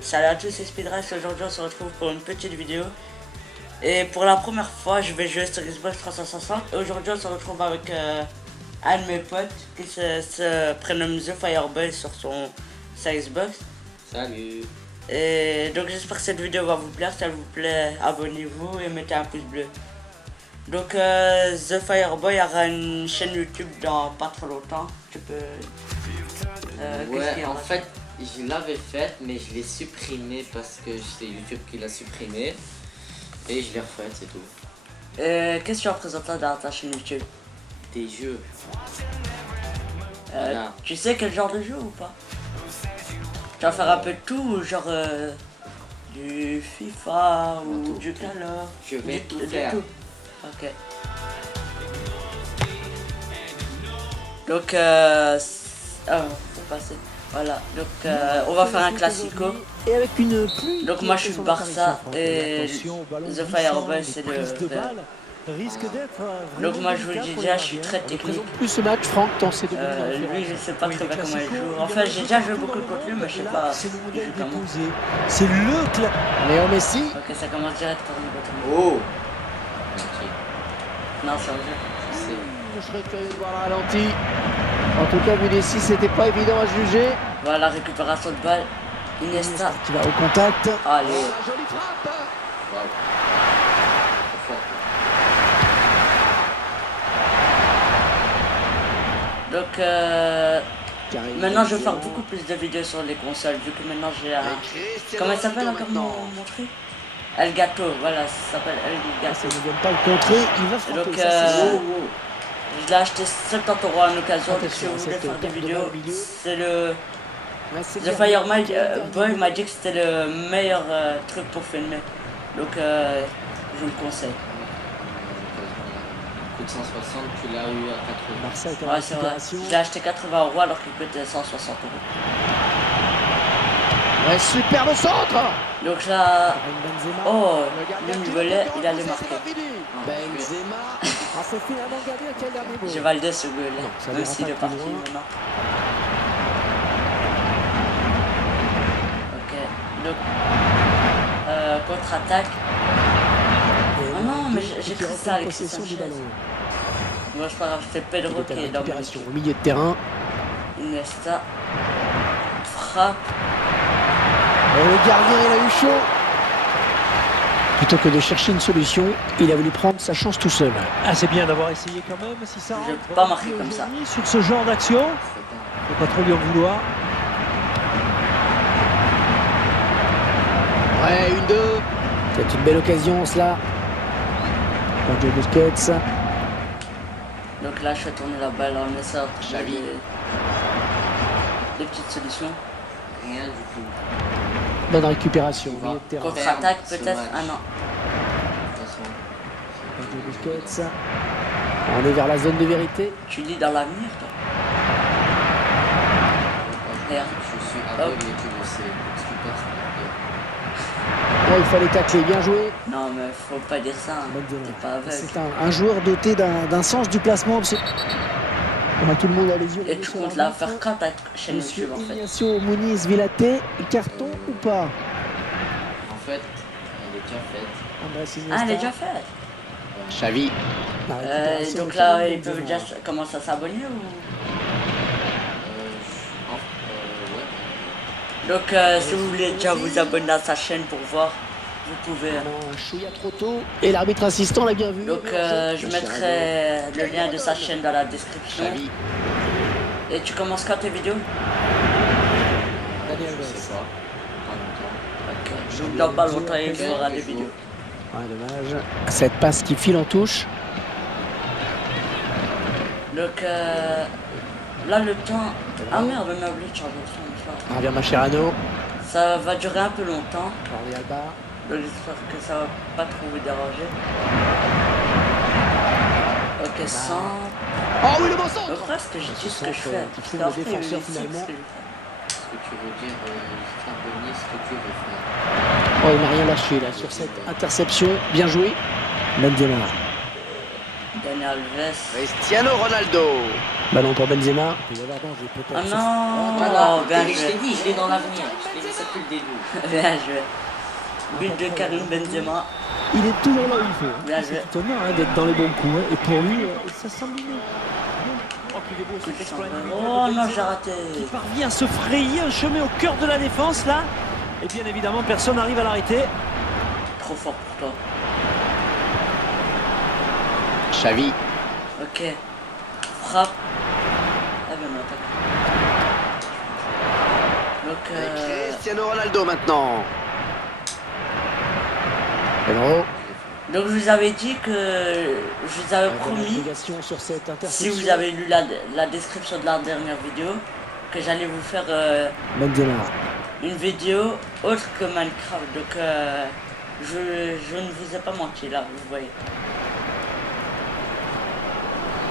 Salut à tous, c'est Speedrace. Aujourd'hui on se retrouve pour une petite vidéo. Et pour la première fois je vais jouer sur Xbox 360. Et aujourd'hui on se retrouve avec un de mes potes qui se prénomme The Fireboy sur sa Xbox. Salut. Et donc j'espère que cette vidéo va vous plaire. Si elle vous plaît, abonnez-vous et mettez un pouce bleu. Donc The Fireboy aura une chaîne YouTube dans pas trop longtemps. Tu peux... ouais, en fait, je l'avais faite, mais je l'ai supprimée parce que c'est YouTube qui l'a supprimée. Et je l'ai refaite, c'est tout. Qu'est-ce que tu vas présenter dans ta chaîne YouTube? Des jeux. Voilà. Tu sais quel genre de jeu ou pas? Tu vas faire un peu de tout, genre du FIFA ou tout, du Call of? Je vais tout faire. Tout. Ok. Donc c'est passé. Voilà, donc on va faire un classico. Et avec une pluie. Donc moi je suis le Barça et The Fireboy c'est le risque d'être. Donc moi je vous le dis déjà, je suis très technique. Plus ce match, Franck, dans ces deux lui je sais pas très bien comment il joue. En fait j'ai déjà joué beaucoup contre lui mais je sais pas il joue comment. C'est le club. Léo Messi. Ok, ça commence direct par une bâton. Oh. Non, c'est un jeu. Je serais curieux de voir le ralenti. En tout cas, vu d'ici, c'était pas évident à juger. Voilà, récupération de balle. Iniesta. Qui va au contact. Allez. Jolie frappe. Wow. Donc maintenant je vais faire beaucoup plus de vidéos sur les consoles vu que maintenant j'ai un... Comment il s'appelle encore mon truc? Elgato, voilà, ça s'appelle Elgato. Ça ne donne pas le contrer, il va frapper. Donc je l'ai acheté 70 € en occasion, donc si vous voulez faire des vidéos, c'est le... The Fireboy m'a dit que c'était le meilleur truc pour filmer, donc je vous le conseille. Coûte 160, tu l'as eu à 80. Ouais, c'est vrai. Je l'ai acheté 80 € alors qu'il coûtait 160 €. Ouais, superbe centre. Donc là, oh, le volet, il allait marquer. Benzema. C'est finalement gagné quel dernier but. J'ai validé ce goal, même s'il est parti maintenant. Ok, donc contre-attaque. Oh non, mais j'ai pris ça avec Alexis Sanchez. Moi je parle, c'est Pedro qui est dans au milieu de terrain. Iniesta. Frappe. Et le gardien, il a eu chaud. Plutôt que de chercher une solution, il a voulu prendre sa chance tout seul. Ah, c'est bien d'avoir essayé quand même, si ça rentre. Je peux pas marquer comme ça. Sur ce genre d'action, faut pas trop lui en vouloir. Ouais, 1-2. C'est une belle occasion, cela. Pour Busquets. Donc là, je fais tourner la balle en essayant de trouver des petites solutions. Rien du tout. Bonne récupération. Contre-attaque peut-être? Ah non. Busquets. On est vers la zone de vérité. Tu lis dans l'avenir, toi? Regarde. Je suis aveugle et tu le sais. Oh, il fallait tacler, bien joué. Non, mais faut pas dire ça. Hein. T'es pas aveugle. C'est un joueur doté d'un sens du placement. Tout le monde a les yeux. Et tu comptes la faire quand ta chaîne YouTube en fait? Ignacio Muniz Villaté, carton ou pas? En fait, elle est déjà faite. Ah, elle est déjà faite? Xavi. Donc là, ils peuvent déjà commencer à s'abonner ou? Ouais. Donc si vous voulez déjà vous abonner à sa chaîne pour voir, vous pouvez. Un chouïa trop tôt. Et l'arbitre assistant l'a bien vu. Donc je mettrai le lien de sa chaîne dans la description. Xavi. Et tu commences quand tes vidéos? Je sais pas. Pas longtemps. Ok. Dans pas longtemps il fera des vidéos. Ouais, dommage. Cette passe qui file en touche. Donc là le temps. Ah merde, on a oublié de changer le son. Javier Mascherano. Ça va durer un peu longtemps. Jordi Alba. Donc j'espère que ça va pas trop vous déranger. Ok, 100. Oh oui, le bon centre. Donc presque je dis ce que je fais. Qui fait le défenseur finalement. Ce que tu veux dire, s'abonner, ce que tu veux faire. Oh, il n'a rien lâché là sur cette interception. Bien joué. Benzema. Dani Alves. Cristiano Ronaldo. Ballon pour Benzema. Il peut y avoir danger, Oh peut-être. non. Voilà, Oh, bien je joué. t'ai dit, je l'ai dans l'avenir. Je l'ai dit ça depuis le début. Bien joué. But de Karim Benzema. Il est toujours là où il faut. hein. Bien C'est joué. étonnant hein, d'être dans les bons coups. hein. Et pour lui, ça semble inné. Oh non, j'ai raté. Il parvient à se frayer un chemin au cœur de la défense là. Et bien évidemment, personne n'arrive à l'arrêter. Trop fort pour toi. Xavi. Ok. Frappe. Ah ben non, attaque. Donc Cristiano Ronaldo maintenant. Pedro. donc je vous avais dit que je vous avais promis, Sur cette si interception. vous avez lu la description de la dernière vidéo, que j'allais vous faire Benzema. une vidéo autre que Minecraft. Donc je ne vous ai pas menti là, vous voyez.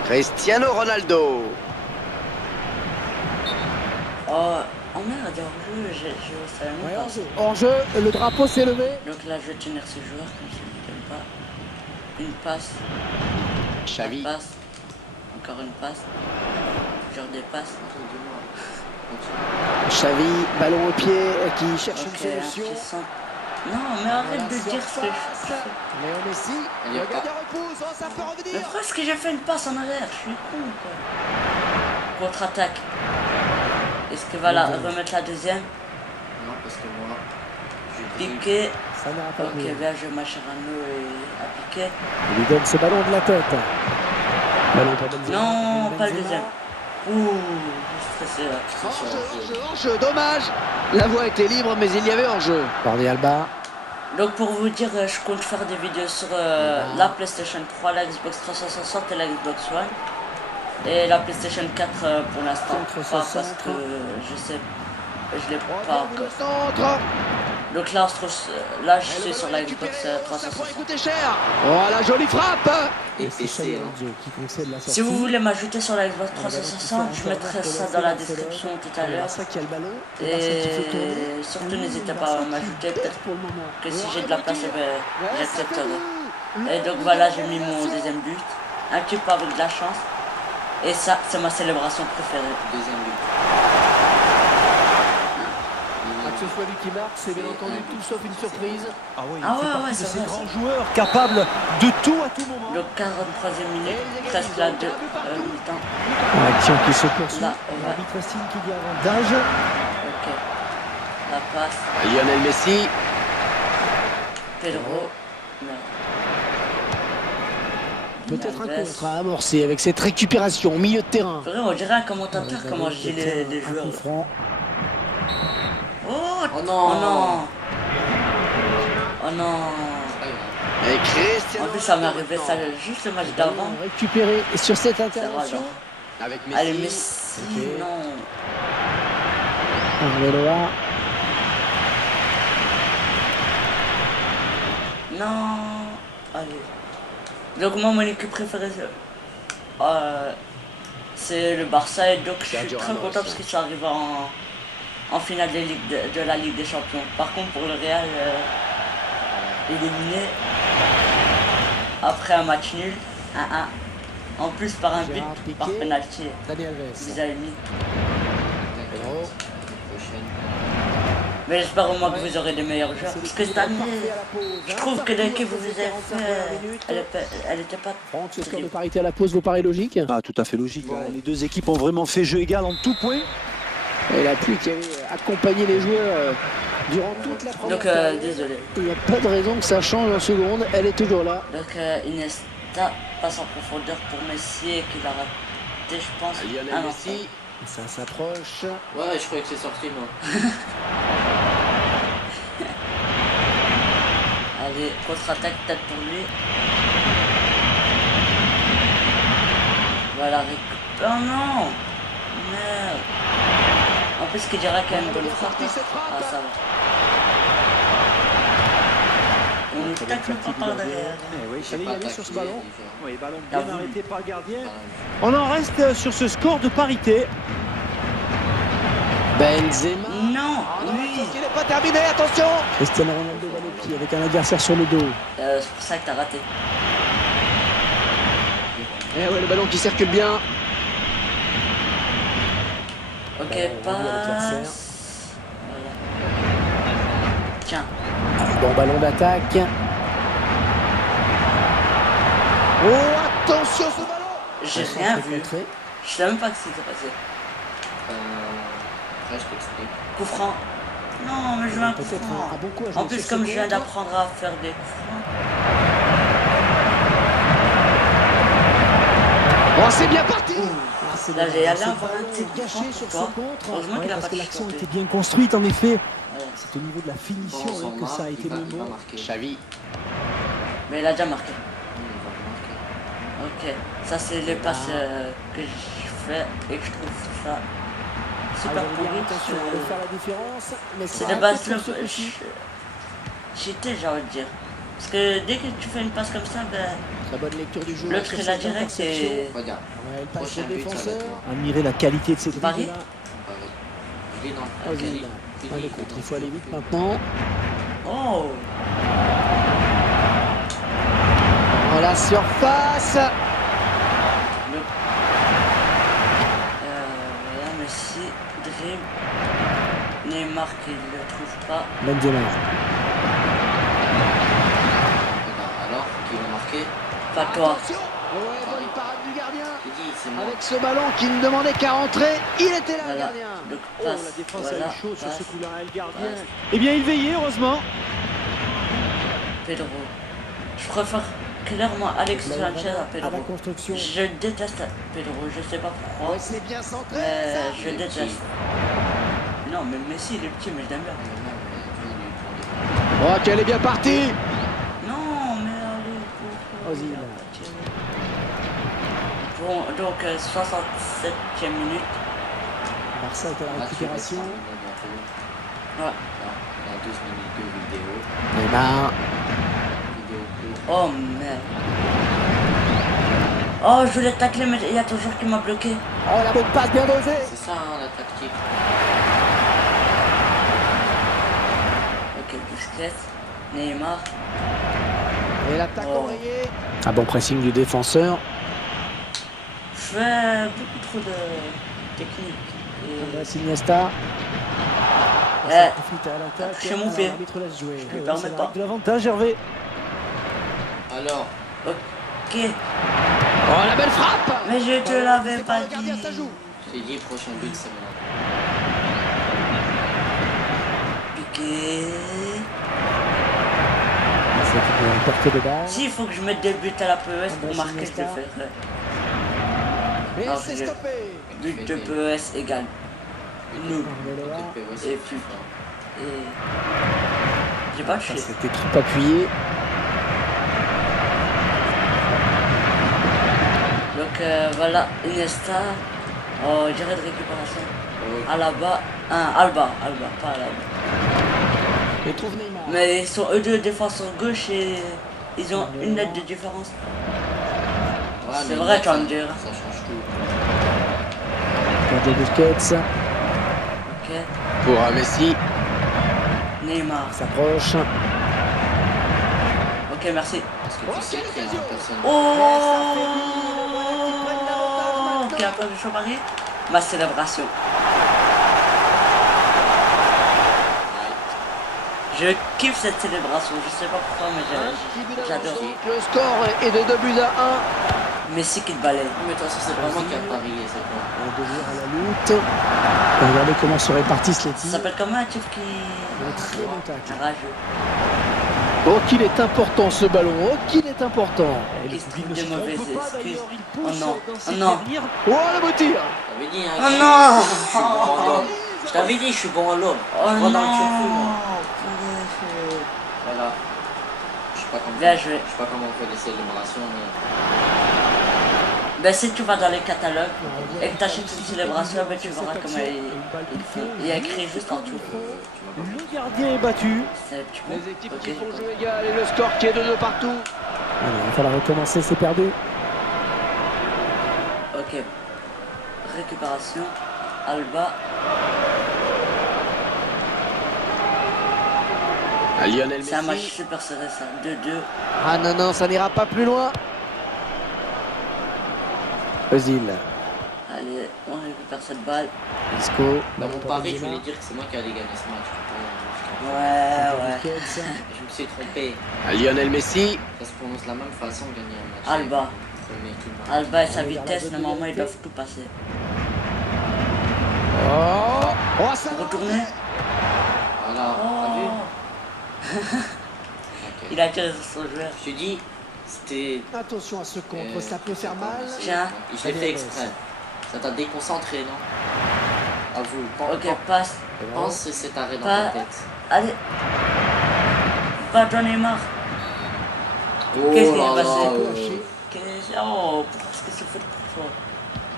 Cristiano Ronaldo. Oh merde, hors-jeu, je savais même pas. En jeu, le drapeau s'est levé. Donc là je vais tenir ce joueur comme je ne l'aime pas. Une passe. Xavi. Une passe. Encore une passe. Genre des passes. Xavi, ballon au pied, qui cherche Ok, une solution. un petit centre. Non, mais arrête de dire ce que je fais. Léo Messi, Elle est le pas. gardien repousse, oh, ça peut Mais revenir. pourquoi est-ce que j'ai fait une passe en arrière? Je suis con quoi. Contre-attaque. Est-ce que va la remettre la deuxième? Non, parce que moi, je dis. Piqué. Ça n'ira pas Ok, mieux. bien joué Mascherano et à piquer. Il lui donne ce ballon de la tête. Ballon pour Benzema. Non, pas le Benzema. deuxième. Ouh, je suis stressé là. Hors-jeu, dommage. La voie était libre, mais il y avait hors-jeu. Jordi Alba. Donc pour vous dire, je compte faire des vidéos sur la PlayStation 3, la Xbox 360 et la Xbox One. Et la PlayStation 4 pour l'instant, pas parce que je sais, je l'ai pas encore. Le centre. Donc là, là je suis sur la Xbox Ça pourrait 360. coûter cher. Oh, la jolie frappe. Et PC, hein. qui concède la Si vous voulez m'ajouter sur la Xbox 360, je mettrai ça dans la description tout à l'heure. Et surtout n'hésitez pas à m'ajouter, peut-être que si j'ai de la place, eh ben, j'accepterai. Et donc voilà, j'ai mis mon deuxième but, un petit peu avec de la chance. Et ça, c'est ma célébration préférée. Deuxième but. Que ce soit lui qui marque, c'est bien entendu tout sauf une surprise. Ah oui, Ah il fait ouais, partie ouais, de c'est ces vrai, grands joueurs capables de tout à tout moment. Donc 43e minute, presque la mi-temps. L'action qui se poursuit. Là, on va. L'arbitre estime qu'il y a avantage. Ok. La passe. Lionel Messi. Pedro. Non. Peut-être un Alves. contre à amorcer avec cette récupération au milieu de terrain. Faudrait, on dirait un commentateur comment je dis les joueurs. Un coup franc. Oh, Oh non. Oh non. Oh non. Pas grave. Et Cristiano En plus, ça m'est arrivé ça juste le match d'avant. Récupéré sur cette Ça va, intervention. genre. Avec Allez, Messi, Ok. non. Arbeloa. Non. Allez. Donc, moi, mon équipe préférée, c'est le Barça. Et donc, je suis Sergio très Ramos. content parce qu'ils sont arrivés en finale de la Ligue des Champions. Par contre, pour le Real, éliminé après un match nul, 1-1. En plus, par un but, Gérard Piqué. par penalty. Dani Alves. Vous avez mis. D'accord. Pedro. La prochaine. Mais j'espère au moins que vous aurez des meilleurs joueurs. Parce que cette année, je trouve que l'équipe que vous avez fait, elle était pas. Franck, ce score de parité à la pause vous paraît logique? Ah, tout à fait logique. Hein. Les deux équipes ont vraiment fait jeu égal en tout point. Et la pluie qui avait accompagné les joueurs durant toute la première Donc, période. désolé. Il n'y a pas de raison que ça change en seconde, elle est toujours là. Donc, Iniesta passe en profondeur pour Messi et qu'il a raté, je pense. Ah non, Ça s'approche. Ouais, je croyais que c'est sorti, moi. allez, contre-attaque peut-être pour lui. Voilà, oh non! Merde! En plus, qu'il dira qu'il y a une bonne frappe. Ah, ça va. On ne tacle pas par derrière. Eh oui, il fallait y aller sur ce ballon. Oui, ballon Ah, bien oui. arrêté par le gardien. On en reste sur ce score de parité. Benzema. Non! Oui! Il n'est pas terminé, attention. Cristiano Ronaldo va le pied avec un adversaire sur le dos. C'est pour ça que t'as raté. Et ouais, le ballon qui circule bien. Ok, on a vu l'adversaire. passe. Voilà. Tiens. Bon ballon d'attaque. Oh, attention ce ballon. J'ai Centre rien vu. contré. Je sais même pas ce qui s'est passé. Après, je t'explique. Coup franc. Non, mais je veux un coup Peut-être franc. un bon coup à jouer En plus, sur comme ce je viens contre. d'apprendre à faire des coups francs. Oh, c'est bien parti. Ah, c'est Là, dommage. j'ai allé Ce avoir un ballon petit coup gâché franc sur pour ce toi. contre. Heureusement qu'il a parce pas que l'action chuté. était bien construite en effet. Ouais. C'est au niveau de la finition Bon, que ça a été le il va mot. marquer. Xavi. Mais il a déjà marqué. Il va marquer. Ok. Ça, c'est les passes que je fais et que je trouve ça super Ah, pourri. attention à faire la différence. Mais C'est ça des a passes été sur ce coup-ci. cheaté, j'ai envie de dire. Parce que dès que tu fais une passe comme ça, ben, Très bonne lecture du jeu. l'autre sur il a cette direct interception. et. Regarde. Ouais, elle passe Prochain au but, ça va défenseur. être moi. Admirer la qualité de ces Paris. dribbles là. Je l'ai dans Ok. Ozil. Ouais, le contre, il faut aller vite maintenant. Oh! Dans la surface. Le... Là, Messi, dribble. Neymar qui ne le trouve pas. Benzema. Regarde, alors, qui va marquer? Pas toi. Attention. Ouais, bonne parade du gardien. J'ai dit, c'est moi. Avec ce ballon qui ne demandait qu'à rentrer, il était là le Voilà. gardien. Le Oh, passe. la défense Voilà. a eu chaud sur Passe. ce coup-là. Et le gardien. Passe. Eh bien, il veillait, heureusement. Pedro. Je préfère clairement Alex Là, Sanchez à à la Pedro. construction. Je déteste Pedro, je sais pas pourquoi. Ouais, c'est bien centré. Mais ça. je Il est déteste. petit. Non, mais Messi, il est petit, mais je l'aime bien. Oh, qu'elle est bien partie. Non, mais allez. Ozil. il a pas tiré. Bon, donc 67e minute. Barça est à la récupération. Ouais. Non, il y a 12 minutes de vidéo. Neymar. Vidéo courte. Oh merde. Oh, je voulais tacler, mais il y a toujours qui m'a bloqué. Oh, la bonne passe bien dosée. C'est ça, hein, la tactique. Ok, Busquets, Neymar. Et l'attaque Oh. enrayée. Un bon pressing du défenseur. Je fais beaucoup trop de technique. Et... Andrés Iniesta. Eh, Ça profite à l'attaque. touché mon Alors, pied. l'arbitre laisse jouer. Je lui Ouais, permets c'est la pas. règle De l'avantage, Hervé. Alors, ok. Oh, la belle frappe. Mais je te Oh, l'avais c'est pas le gardien, dit. ça joue. j'ai dit prochain but, c'est moi. Piqué. C'est une portée de balle. S'il faut que je mette des buts à la PES pour Andrés marquer, je le Iniesta. ferai. Et Alors, c'est je- stoppé. But de PES égale. Nous. Arbeloa. Et puis. Et... J'ai pas touché. Cette équipe appuyée. Donc voilà, Iniesta. Oh, je dirais de récupération. Alaba. Alba, pas Alaba. Et trouve Neymar. Mais ils sont eux deux défenseurs gauche et ils ont une lettre de différence. Ouais, C'est mais vrai, là, tu vas me ça- dire. Ça change tout. Sergio Busquets. Ok. Pour Messi. Neymar. S'approche. Ok, merci. Parce que tu sais qu'il y a personne. Oh, qui a pas de Paris. Ma célébration. Je kiffe cette célébration. Je sais pas pourquoi, mais j'adore. Le score est de 2 buts à 1. Messi qui te balaye. Mais de toute façon, c'est pas moi qui a parié, c'est toi. On devient à la lutte. Regardez comment se répartissent les Ça tirs. s'appelle comment un type qui. Un très bon tacle. Un rageux. Oh, qu'il est important ce ballon. Oh, qu'il est important. Qui se trouve des On mauvaises peut pas, excuses. d'ailleurs, il Oh pousse non. dans Oh ses non. carrières. Oh, le beau tir. T'avais dit, hein, Oh que non. je suis bon à l'homme. Je t'avais dit, je suis bon à l'homme. Oh Je vois dans le non. turfu, moi. Voilà. Je sais pas comment Bien je joué. sais pas comment on fait les célébrations, mais Ben si tu vas dans les catalogues et que tu achètes une célébration, ben tu verras comment il y a écrit juste en dessous. tu m'as pas Le gardien est battu. C'est tu peux. Les équipes qui Ok. font jeu égal et le score qui est de 2 partout. Allez, il va falloir recommencer, c'est perdu. Ok. Récupération. Alba. À Lionel C'est un match Messi. super serré ça. 2-2. Ah non, non, ça n'ira pas plus loin. Ozil. Allez. On récupère cette balle. Isco. Dans mon pari, je voulais dire que c'est moi qui allais gagner ce match. Ouais. Je me suis trompé. Lionel Messi. Ça se prononce la même façon, gagner un match. Alba. Premier qui marque. Alba et sa vitesse, normalement, ils doivent tout passer. Oh, ça Retourner. Voilà, t'as vu? Oh. Ok. Il a tiré sur son joueur. Je te dis, c'était. Attention à ce contre, ça peut faire mal. Tiens. Je l'ai fait exprès. Ça t'a déconcentré, non? Avoue. Ok, passe. Pense cet arrêt dans Pas- ta tête. Allez. Va ton Neymar. Oh Qu'est-ce qui là est là, passé? Oh, pourquoi est-ce que c'est fait pour toi?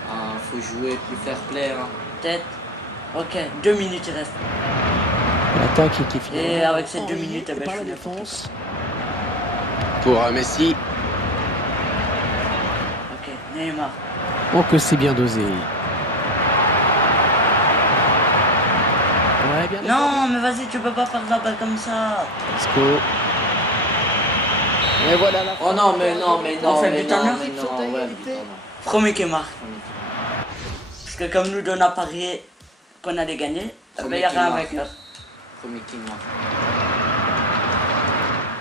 Ah, faut jouer plus fair play, hein. Tête. Ok, 2 minutes il reste. L'attaque qui est finie. Et avec ces 2 minutes, eh ben, par je la suis défense. Pour Messi. Ok, Neymar. Oh que c'est bien dosé. Ouais, bien Non, mais vas-y, tu peux pas faire la balle comme ça. Isco. Et voilà la Oh non, mais non, mais non, On fait mais but en non, or. mais non, ouais, but en or. Premier qui marque. Parce que comme nous on a parié qu'on allait gagner, eh ben, il y aura un vainqueur. Premier qui marque.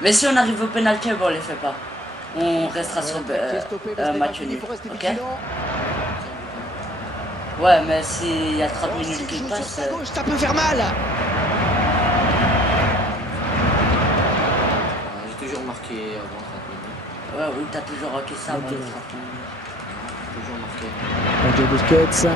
Mais si on arrive au pénalty, bon, on les fait pas. On restera sur match nul. Ok? Ouais, mais s'il y a 30 minutes qui passent. Ça peut faire mal. J'ai toujours marqué avant 30 minutes. Ouais, oui, t'as toujours rocké ça avant les 30 minutes. Toujours marqué. Sergio Busquets.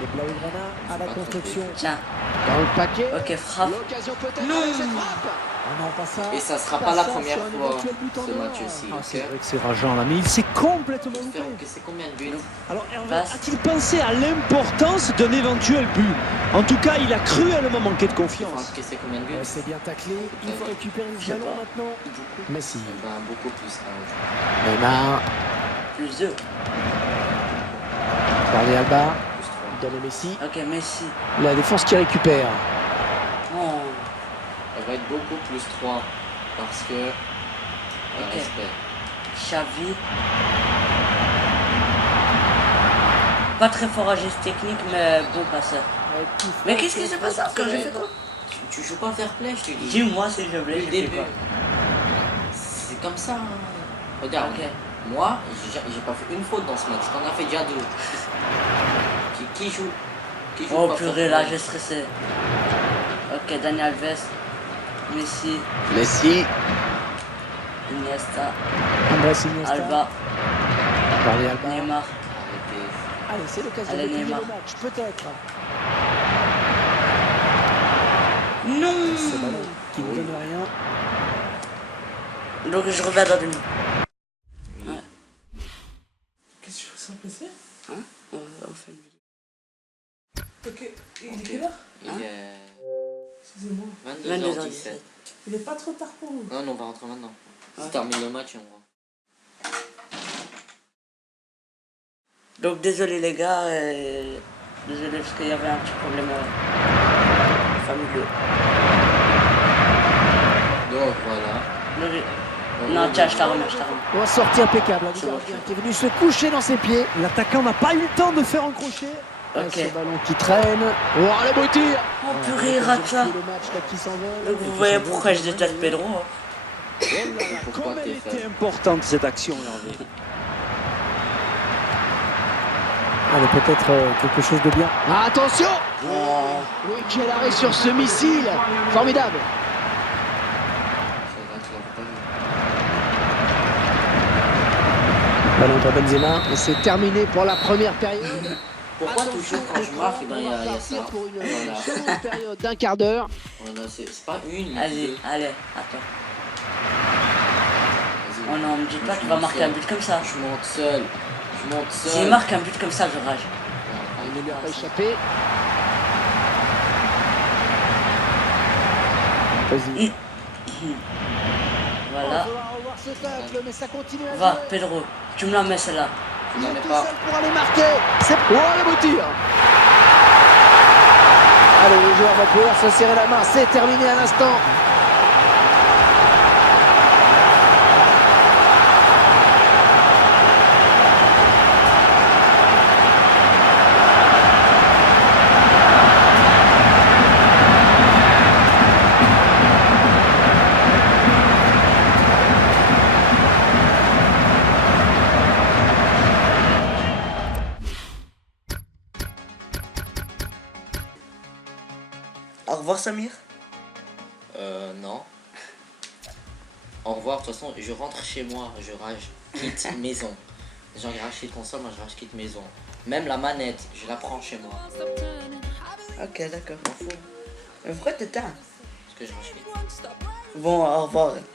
Le Blaugrana à la construction. Tiens, Dans le paquet. ok, frappe. L'occasion peut-être Non. avec cette frappe. Oh non, pas ça. Et ça sera pas la première fois ce match aussi, C'est ok? vrai que c'est rageant là, mais il s'est complètement loupé. Faire encaisser combien de buts? Alors Hervé, Passe. a-t-il pensé à l'importance d'un éventuel but? En tout cas, il a cruellement manqué de Faut confiance. encaisser combien de buts? C'est bien taclé. Il faut récupérer le Je sais ballon pas. maintenant. Messi. Eh ben, beaucoup plus. Hein. Neymar. Plus 2. Carly Alba. Plus 3. Donne Messi. Ok, Messi. La défense qui récupère. Oh. Elle va être beaucoup plus 3. Parce que. Ok. Respect. Xavi. Pas très fort à geste technique, mais bon passeur. Mais qu'est-ce qui s'est passé quand j'ai fait quoi? Tu joues pas fair play, je te dis. Dis-moi s'il te plaît, Dès le j'ai fait début. quoi? C'est comme ça. Hein. Regarde. Ok. Moi, j'ai pas fait une faute dans ce match. T'en as fait déjà 2. Qui joue Oh pas purée, fair là play? j'ai stressé. Ok, Dani Alves. Messi. Messi. Iniesta. Andrés Iniesta. Alba. Carly Alba. Neymar. Arrêtez. Allez, c'est l'occasion Allez, de plier Neymar. le match, peut-être. Non. Ce ballon qui ne donne rien. Donc je reviens dans une... Qu'est-ce que tu fais sans PC? On fait une vidéo. Ok, il est quelle heure? Il est Excusez-moi. 22h17. Il est pas trop tard pour vous. Non, on va rentrer maintenant. Ouais. Si termine le match, on va. Donc désolé les gars, désolé parce qu'il y avait un petit problème familial. Donc voilà. Non, tiens, je t'en remets, Oh, sortie impeccable. Le C'est bon. gardien qui est venu se coucher dans ses pieds. L'attaquant n'a pas eu le temps de faire un crochet. Ok. Ce ballon qui traîne. Oh, la beauté. Oh purée, il rate ça. Le match là qui s'envole. Donc vous voyez pourquoi je déteste Pedro. Hein. Pourquoi Comme t'es elle était fait? importante cette action, Hervé. Allez, peut-être quelque chose de bien. Ah, attention. Oui, quel arrêt sur ce missile. Formidable. C'est vrai que tu l'avais pas vu. Ballon pour Benzema. Et c'est terminé pour la première période. Pourquoi toujours quand je marque, eh ben, il y a ça. Pour une Voilà. seconde période d'un quart d'heure. Voilà, c'est pas une. Allez, deux. allez, attends. Vas-y. Oh non, me dis pas Je qu'il va monte marquer seul. un but comme ça. Je monte seul. Je monte seul. S'il marque un but comme ça, je rage. Il ne lui a pas échappé. Vas-y. Voilà. Il va falloir revoir ce tacle, mais ça continue à Va, jouer. Pedro, tu me la mets celle-là. Tu Il n'en est mets tout pas. seul pour aller marquer. C'est... Oh, le beau tir. Allez, les joueurs vont pouvoir se serrer la main. C'est terminé à l'instant. revoir Samir. Non. Au revoir, de toute façon, je rentre chez moi, je rage, quitte maison. Les gens ils rachent les consoles, moi je rage quitte maison. Même la manette, je la prends chez moi. Ok, d'accord. M'en fous, Mais pourquoi t'éteins? parce que je rage quitte. Bon, au revoir.